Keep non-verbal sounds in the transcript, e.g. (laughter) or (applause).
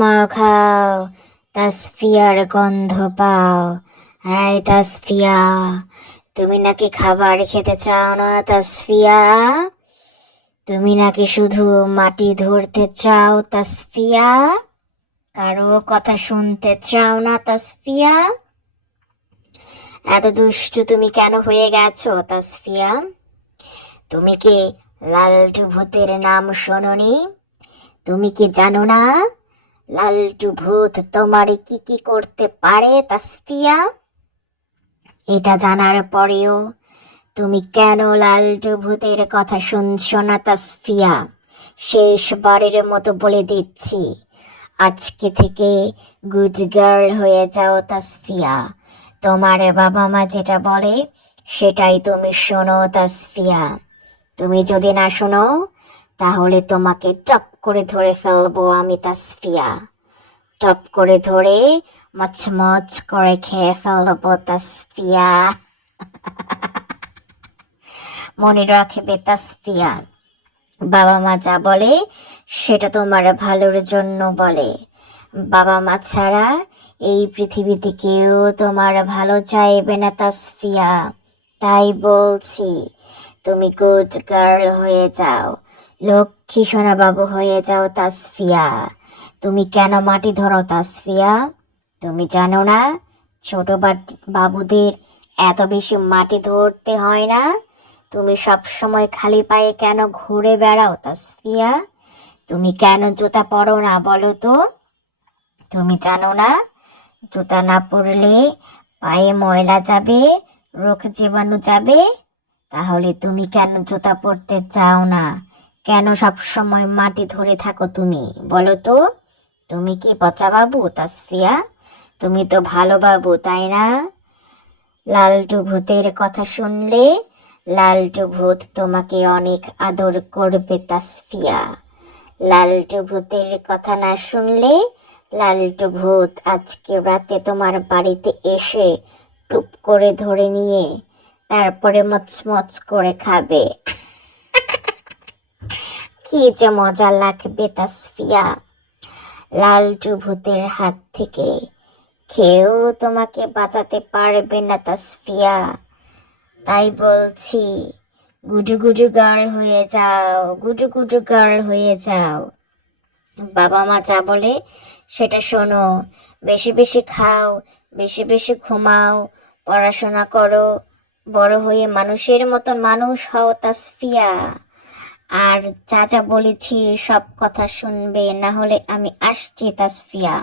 খাও খাও তাসফিয়ার গন্ধ পাও। হাই তাসফিয়া, তুমি নাকি খাবার খেতে চাও না তাসফিয়া? তুমি নাকি শুধু মাটি ধরতে চাও তাসফিয়া? কারও কথা শুনতে চাও না তাসফিয়া? এত দুষ্টু তুমি কেন হয়ে গেছো তাসফিয়া? তুমি কি লালটু ভূতের নাম শোনোনি? তুমি কি জানো না? লালটু ভূত তোমার কি কি করতে পারে তাসফিয়া? এটা জানার পরেও তুমি কেন লালটু ভূতের কথা শুনছো না তাসফিয়া? শেষবারের মতো বলে দিচ্ছি, আজকে থেকে গুড গার্ল হয়ে যাও তাসফিয়া। তোমার বাবা মা যেটা বলে, সেটাই তুমি শোনো তাসফিয়া। তুমি যদি না শোনো তাহলে তোমাকে টপ করে ধরে ফেলব আমি তাসফিয়া। টপ করে ধরে মচমচ করে খেয়ে ফেলব তাসফিয়া। (laughs) মনে রাখবে তাসফিয়া। বাবা মা যা বলে, সেটা তোমার ভালোর জন্য বলে। বাবা মা ছাড়া এই পৃথিবীতে কেউ তোমার ভালো চাইবে না তাসফিয়া। তাই বলছি, তুমি গুড গার্ল হয়ে যাও। লক্ষ্মী সোনা বাবু হয়ে যাও তাসফিয়া। তুমি কেন মাটি ধরো তাসফিয়া? তুমি জানো না, ছোট বাবুদের এত বেশি মাটি ধরতে হয় না। তুমি সব সময় খালি পায়ে কেন ঘুরে বেড়াও তাসফিয়া? তুমি কেন জুতা পরো না বলো তো? তুমি জানো না, জুতা না পরলে পায়ে ময়লা যাবে, রোগ জীবাণু যাবে। তাহলে তুমি কেন জুতা পরতে চাও না? কেন সব সময় মাটি ধরে থাকো তুমি? বলো তো। তুমি কি পচা বাবু, তাসফিয়া? তুমি তো ভালো বাবু, তাই না? লালটু ভূতের কথা শুনলে, লালটু ভূত তোমাকে অনেক আদর করবে, তাসফিয়া। লালটু ভূতের কথা না শুনলে, লালটু ভূত আজকে রাতে তোমার বাড়িতে এসে টুপ করে ধরে নিয়ে, তারপরে মচমচ করে খাবে। কি যে মজা লাগবে তাসফিয়া লালটু ভূতের হাত থেকে কেউ তোমাকে বাঁচাতে পারবে না তাসফিয়া তাই বলছি, গুডু গুডু গার্ল হয়ে যাও, গুডু গুডু গার্ল হয়ে যাও। বাবা মা যা বলে সেটা শোনো। বেশি বেশি খাও, বেশি বেশি ঘুমাও, পড়াশোনা করো, বড় হয়ে মানুষের মতন মানুষ হও তাসফিয়া আর যা যা বলেছি সব কথা শুনবে না হলে আমি আসছি তাসফিয়া।